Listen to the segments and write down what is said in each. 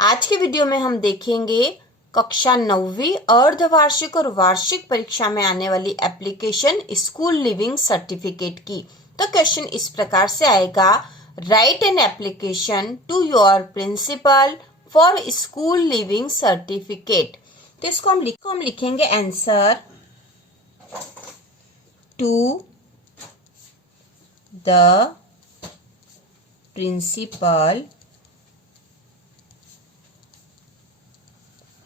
आज के वीडियो में हम देखेंगे कक्षा 9वीं अर्धवार्षिक और वार्षिक परीक्षा में आने वाली एप्लीकेशन स्कूल लिविंग सर्टिफिकेट की। तो क्वेश्चन इस प्रकार से आएगा, write an application to your principal for school living certificate. तो इसको हम लिखेंगे आंसर टू द प्रिंसिपल।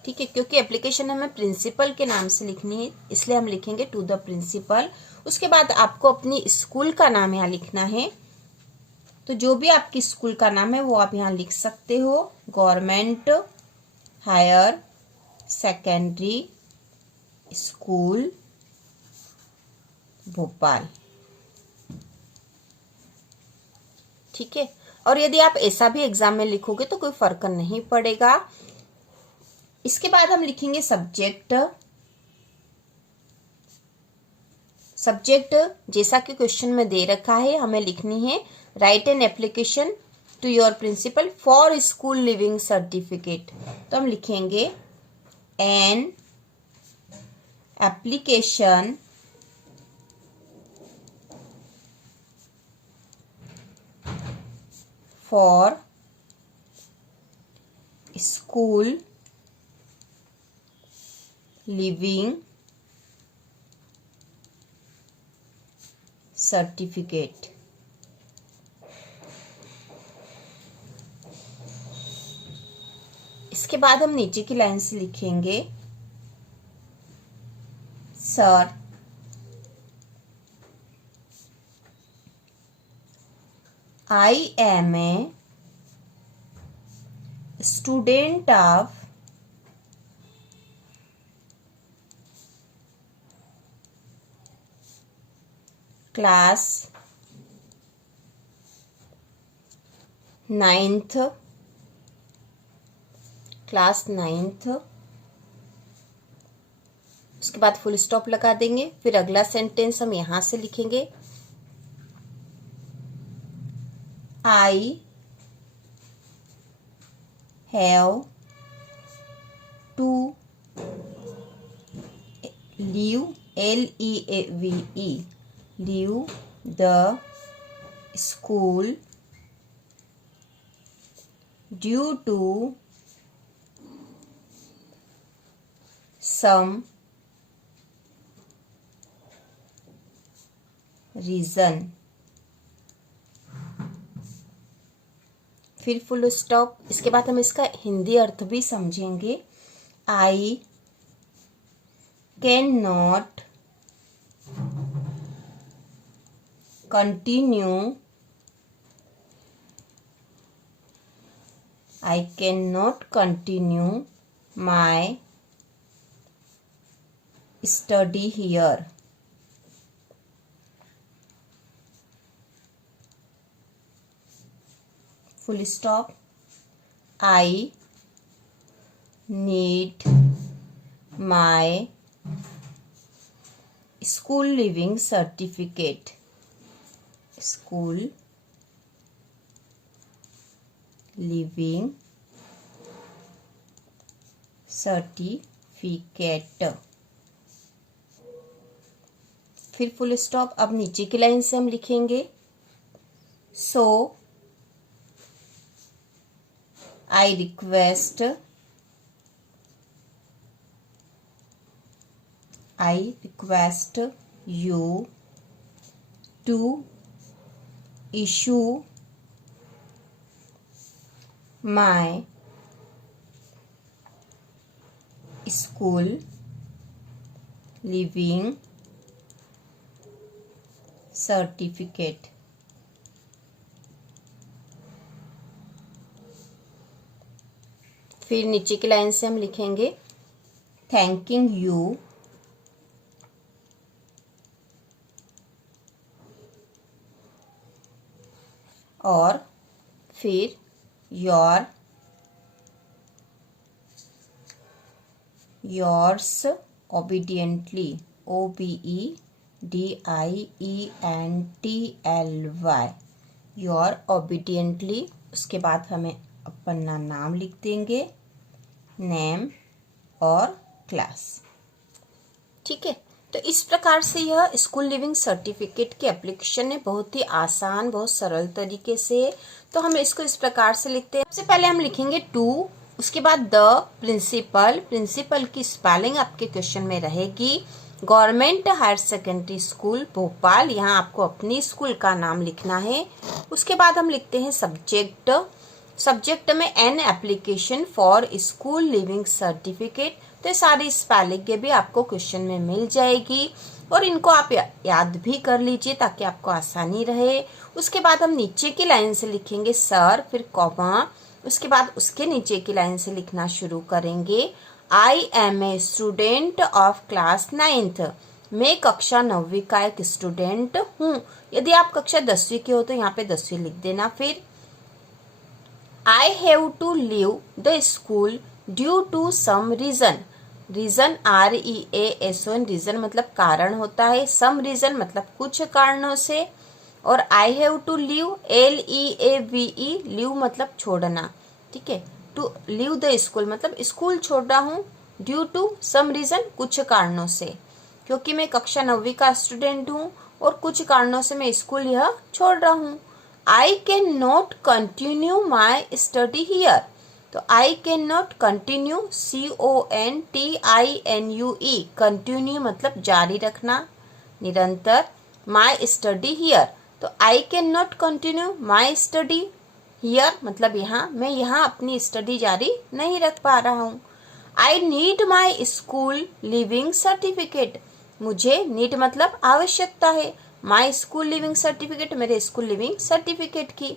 ठीक है, क्योंकि एप्लीकेशन हमें प्रिंसिपल के नाम से लिखनी है इसलिए हम लिखेंगे टू द प्रिंसिपल। उसके बाद आपको अपनी स्कूल का नाम यहाँ लिखना है। तो जो भी आपकी स्कूल का नाम है वो आप यहाँ लिख सकते हो। Government higher secondary school Bhopal. ठीक है, और यदि आप ऐसा भी एग्जाम में लिखोगे तो कोई फर्क नहीं पड़ेगा। इसके बाद हम लिखेंगे सब्जेक्ट। सब्जेक्ट जैसा कि क्वेश्चन में दे रखा है हमें लिखनी है, write an application to your principal for school living certificate. तो हम लिखेंगे an application for school living certificate. इसके बाद हम नीचे की लाइन से लिखेंगे, sir I am a student of class 9th। उसके बाद फुल स्टॉप लगा देंगे। फिर अगला सेंटेंस हम यहां से लिखेंगे, I have to leave LEAVE leave the school due to some reason। फिर फुल स्टॉप। इसके बाद हम इसका हिंदी अर्थ भी समझेंगे। I cannot continue I cannot continue my study here। full stop। I need my school living certificate। School living certificate. फिर full stop. अब नीचे की लाइन से हम लिखेंगे, so I request you to issue my school living certificate। फिर नीचे की लाइन से हम लिखेंगे, थैंकिंग यू और फिर yours obediently OBEDIENTLY your obediently। उसके बाद हमें अपना नाम लिख देंगे, नेम और क्लास। ठीक है, तो इस प्रकार से यह स्कूल लिविंग सर्टिफिकेट की एप्लीकेशन है, बहुत ही आसान, बहुत सरल तरीके से। तो हम इसको इस प्रकार से लिखते हैं। सबसे पहले हम लिखेंगे टू, उसके बाद द प्रिंसिपल, प्रिंसिपल की स्पेलिंग आपके क्वेश्चन में रहेगी। Government higher secondary school Bhopal, यहाँ आपको अपनी स्कूल का नाम लिखना है। उसके बाद हम लिखते हैं सब्जेक्ट, सब्जेक्ट में N application for school living certificate. तो ये सारी स्पेलिंग भी आपको क्वेश्चन में मिल जाएगी और इनको आप याद भी कर लीजिए ताकि आपको आसानी रहे। उसके बाद हम नीचे की लाइन से लिखेंगे सर, फिर कॉमा, उसके बाद उसके नीचे की लाइन से लिखना शुरू करेंगे I am a student of class 9th, मैं कक्षा 9वीं का एक स्टूडेंट हूँ। यदि आप कक्षा 10वीं के हो तो यहाँ पे 10वीं लिख देना। फिर I have to leave the school due to some reason, reason REASON, reason मतलब कारण होता है, सम रीजन मतलब कुछ कारणों से, और I have to leave LEAVE, leave मतलब छोड़ना। ठीक है, टू लीव द स्कूल मतलब स्कूल छोड़ रहा हूँ, ड्यू टू सम रीजन कुछ कारणों से, क्योंकि मैं कक्षा 9वीं का स्टूडेंट हूँ और कुछ कारणों से मैं स्कूल यह छोड़ रहा हूँ। I cannot continue my study here, तो I cannot continue, CONTINUE, continue मतलब जारी रखना, निरंतर, my study here, तो I cannot continue my study here मतलब यहाँ, मैं यहाँ अपनी स्टडी जारी नहीं रख पा रहा हूँ। I need my school living certificate, मुझे need मतलब आवश्यकता है, माई स्कूल लिविंग सर्टिफिकेट मेरे स्कूल लिविंग सर्टिफिकेट की।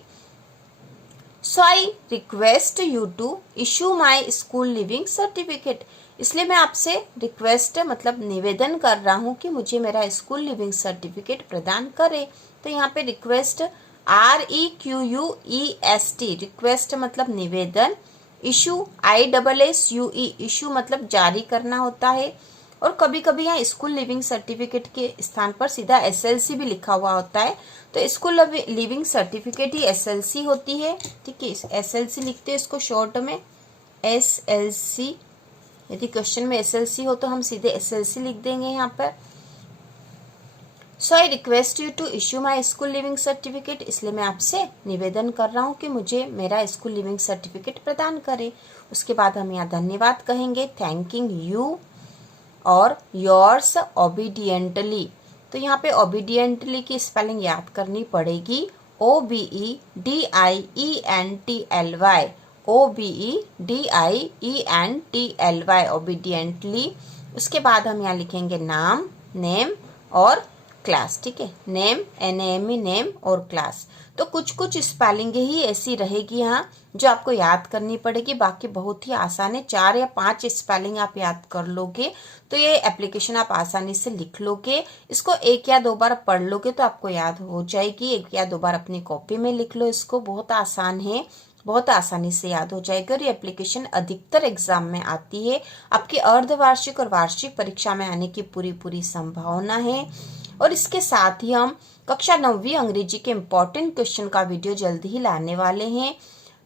So I request you to issue my school living certificate, इसलिए मैं आपसे रिक्वेस्ट मतलब निवेदन कर रहा हूँ कि मुझे मेरा स्कूल लिविंग सर्टिफिकेट प्रदान करे। तो यहाँ पे रिक्वेस्ट REQUEST, रिक्वेस्ट मतलब निवेदन, इशू ISSUE, इशू मतलब जारी करना होता है, और कभी कभी यहाँ स्कूल लिविंग सर्टिफिकेट के स्थान पर सीधा SLC भी लिखा हुआ होता है, तो स्कूल लिविंग सर्टिफिकेट ही SLC होती है। ठीक है, SLC लिखते हैं इसको शॉर्ट में, SLC। यदि क्वेश्चन में SLC हो तो हम सीधे SLC लिख देंगे यहाँ पर। So I request you to issue my school living certificate, इसलिए मैं आपसे निवेदन कर रहा हूँ कि मुझे मेरा स्कूल लिविंग सर्टिफिकेट प्रदान करें। उसके बाद हम यहाँ धन्यवाद कहेंगे, थैंकिंग यू और योर्स ओबीडियंटली। तो यहाँ पे ओबीडियंटली की स्पेलिंग याद करनी पड़ेगी, OBEDIENTLY, OBEDIENTLY, ओबीडियंटली। उसके बाद हम यहाँ लिखेंगे नाम, नेम और क्लास। ठीक है, नेम NAME, नेम और क्लास। तो कुछ कुछ स्पेलिंग ही ऐसी रहेगी यहाँ जो आपको याद करनी पड़ेगी, बाकी बहुत ही आसान है, 4 या 5 स्पेलिंग आप याद कर लोगे तो ये एप्लीकेशन आप आसानी से लिख लोगे। इसको 1 या 2 बार पढ़ लोगे तो आपको याद हो जाएगी, 1 या 2 बार अपनी कॉपी में लिख लो, इसको बहुत आसान है, बहुत आसानी से याद हो जाएगा। और ये एप्लीकेशन अधिकतर एग्जाम में आती है, आपकी अर्धवार्षिक और वार्षिक परीक्षा में आने की पूरी संभावना है। और इसके साथ ही हम कक्षा 9वीं अंग्रेजी के इम्पोर्टेंट क्वेश्चन का वीडियो जल्दी ही लाने वाले हैं।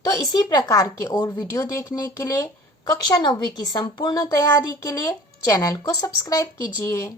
तो इसी प्रकार के और वीडियो देखने के लिए, कक्षा 9वीं की संपूर्ण तैयारी के लिए चैनल को सब्सक्राइब कीजिए।